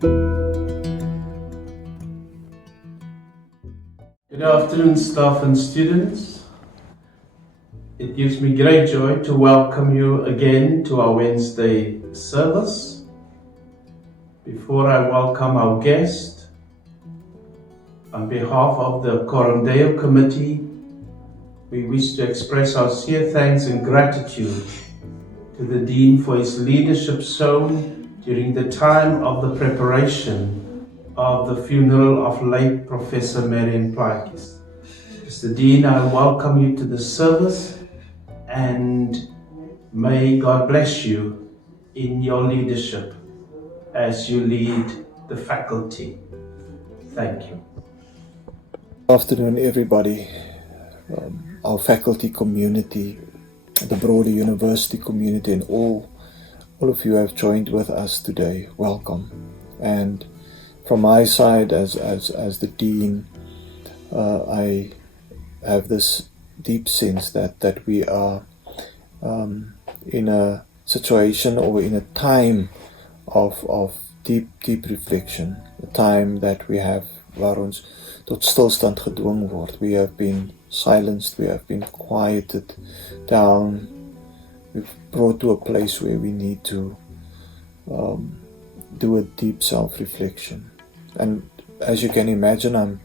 Good afternoon, staff and students. It gives me great joy to welcome you again to our Wednesday service. Before I welcome our guest, on behalf of the Coram Deo Committee, we wish to express our sincere thanks and gratitude to the Dean for his leadership shown during the time of the preparation of the funeral of late Professor Marian Plaatjes. Mr. Dean, I welcome you to the service and may God bless you in your leadership as you lead the faculty. Thank you. Good afternoon, everybody. Our faculty community, the broader university community, and all of you have joined with us today. Welcome. And from my side, as the dean, I have this deep sense that we are in a situation or in a time of deep reflection, a time that we have waar ons tot stilstand gedwing word. We have been silenced, we have been quieted down, we've brought to a place where we need to do a deep self-reflection. And as you can imagine, I'm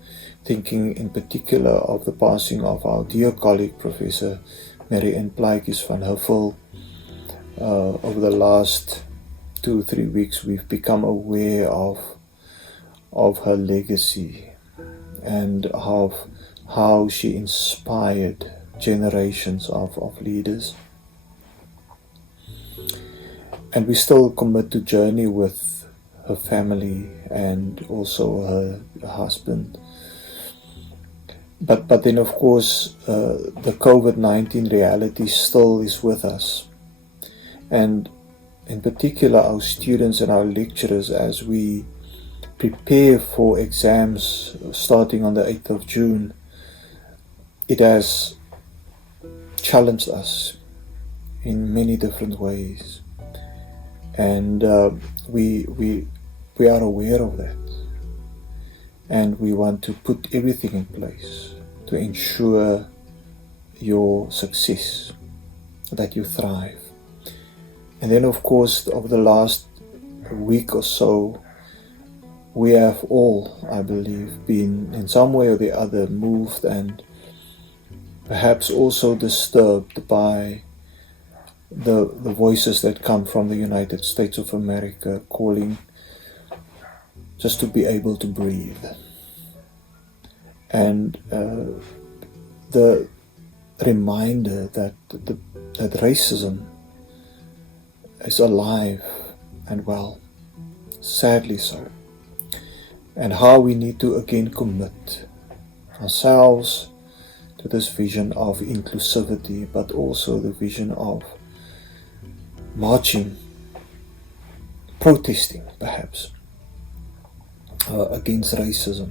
thinking in particular of the passing of our dear colleague, Professor Marian Plaatjes van Huffel. Over the last 2-3 weeks, we've become aware of her legacy and of how she inspired generations of leaders. And we still commit to journey with her family and also her husband. But then, of course, the COVID-19 reality still is with us. And in particular, our students and our lecturers, as we prepare for exams starting on the 8th of June, it has challenged us in many different ways. And we are aware of that. And we want to put everything in place to ensure your success, that you thrive. And then, of course, over the last week or so, we have all, I believe, been in some way or the other moved and perhaps also disturbed by the voices that come from the United States of America calling just to be able to breathe. And the reminder that racism is alive and well, sadly so, and how we need to again commit ourselves to this vision of inclusivity, but also the vision of marching, protesting perhaps, against racism.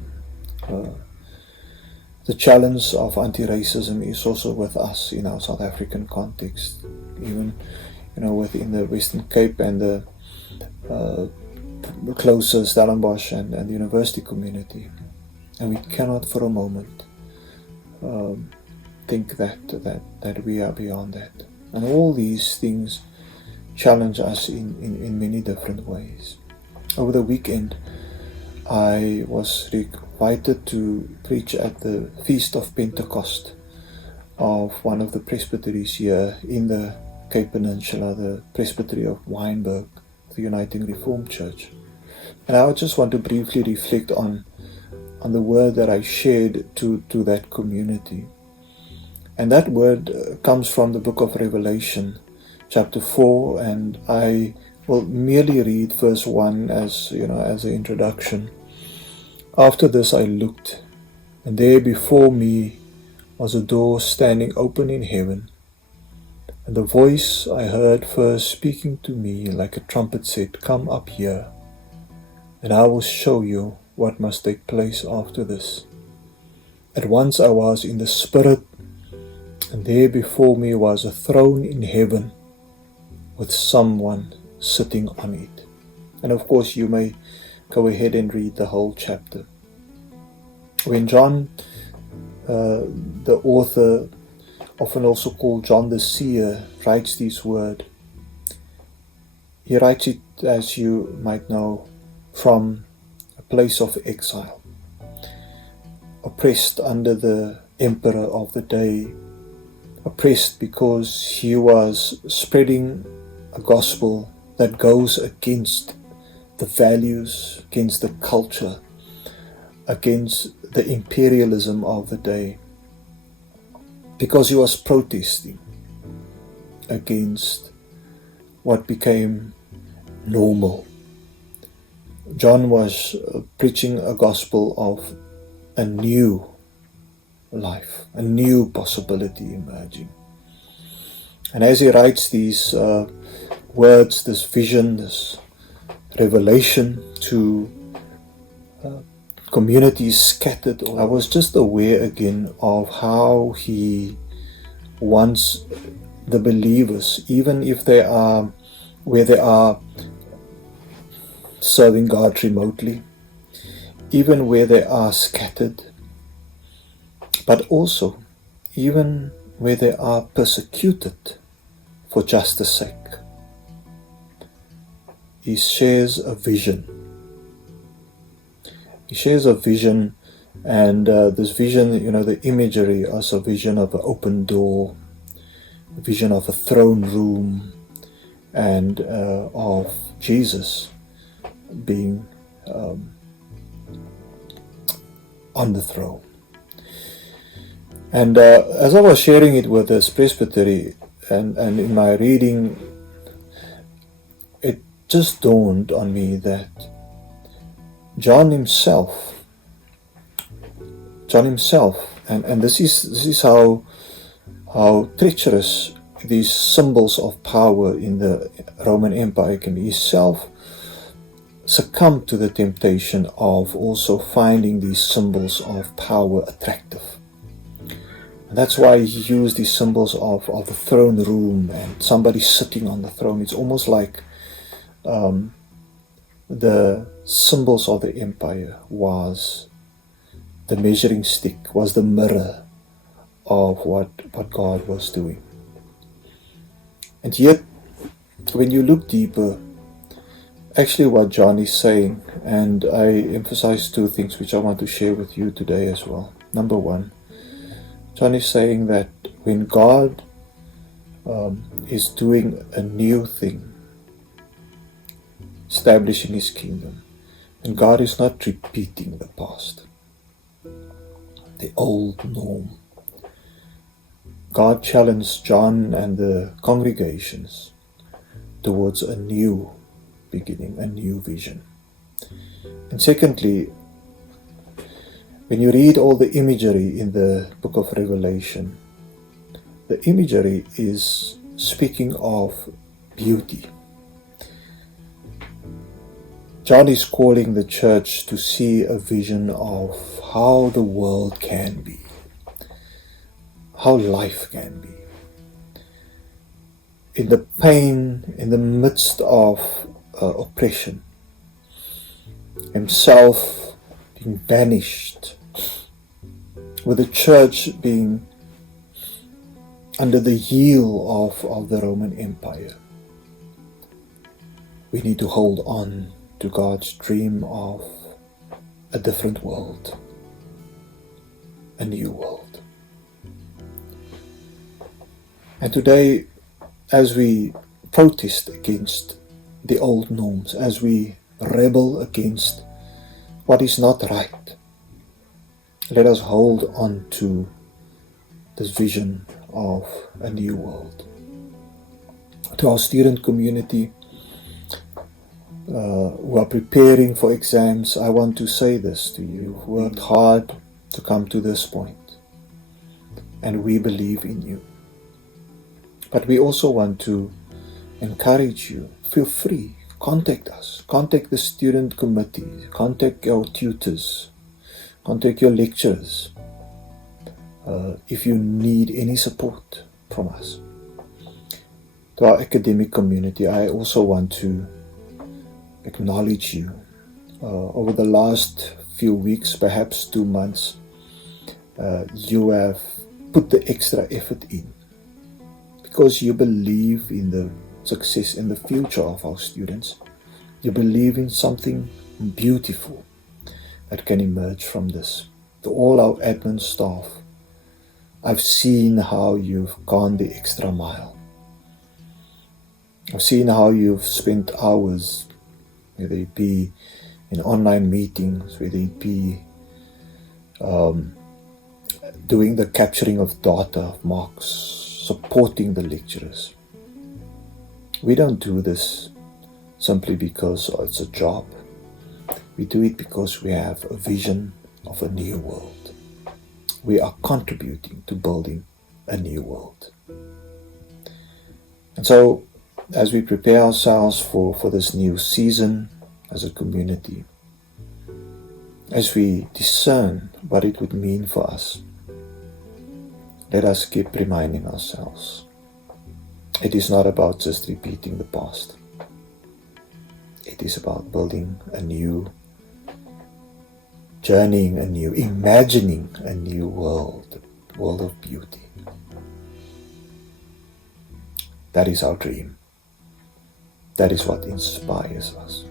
The challenge of anti-racism is also with us in our South African context, even within the Western Cape and the closer Stellenbosch and the university community. And we cannot for a moment think that we are beyond that. And all these things challenge us in many different ways. Over the weekend, I was invited to preach at the Feast of Pentecost of one of the presbyteries here in the Cape Peninsula, the Presbytery of Wynberg, the Uniting Reformed Church. And I just want to briefly reflect on the word that I shared to that community. And that word comes from the book of Revelation, chapter 4, and I will merely read verse 1 as an introduction. After this I looked, and there before me was a door standing open in heaven. And the voice I heard first speaking to me like a trumpet said, "Come up here, and I will show you what must take place after this." At once I was in the Spirit, and there before me was a throne in heaven with someone sitting on it. And of course you may go ahead and read the whole chapter. When John, the author, often also called John the Seer, writes these words, he writes it, as you might know, from a place of exile, oppressed under the emperor of the day, oppressed because he was spreading a gospel that goes against the values, against the culture, against the imperialism of the day, because he was protesting against what became normal. John was preaching a gospel of a new life, a new possibility emerging. And as he writes these words, this vision, this revelation to communities scattered, I was just aware again of how he wants the believers, even if they are where they are serving God remotely, even where they are scattered, but also even where they are persecuted for justice sake. He shares a vision. He shares a vision, and this vision, the imagery is a vision of an open door, a vision of a throne room, and of Jesus being on the throne. And as I was sharing it with this presbytery and in my reading, it just dawned on me that John himself, and this is how treacherous these symbols of power in the Roman Empire can be. He himself succumbed to the temptation of also finding these symbols of power attractive. And that's why he used these symbols of the throne room and somebody sitting on the throne. It's almost like the symbols of the empire was the measuring stick, was the mirror of what God was doing. And yet, when you look deeper, actually what John is saying, and I emphasize two things which I want to share with you today as well. Number one, John is saying that when God is doing a new thing, establishing His kingdom, and God is not repeating the past, the old norm. God challenged John and the congregations towards a new beginning, a new vision. And secondly, when you read all the imagery in the book of Revelation, the imagery is speaking of beauty. John is calling the church to see a vision of how the world can be, how life can be. In the pain, in the midst of oppression, himself being banished, with the church being under the heel of the Roman Empire. We need to hold on to God's dream of a different world, a new world. And today, as we protest against the old norms, as we rebel against what is not right, let us hold on to this vision of a new world. To our student community who are preparing for exams, I want to say this to you. You've worked hard to come to this point, and we believe in you. But we also want to encourage you. Feel free, contact us, contact the student committee, contact our tutors, contact your lecturers if you need any support from us. To our academic community, I also want to acknowledge you over the last few weeks, perhaps 2 months, you have put the extra effort in because you believe in the success and the future of our students. You believe in something beautiful that can emerge from this. To all our admin staff, I've seen how you've gone the extra mile. I've seen how you've spent hours, whether it be in online meetings, whether it be doing the capturing of data, marks, supporting the lecturers. We don't do this simply because it's a job. We do it because we have a vision of a new world. We are contributing to building a new world. And so, as we prepare ourselves for this new season as a community, as we discern what it would mean for us, let us keep reminding ourselves, it is not about just repeating the past. It is about building a new, journeying a new, imagining a new world, a world of beauty. That is our dream. That is what inspires us.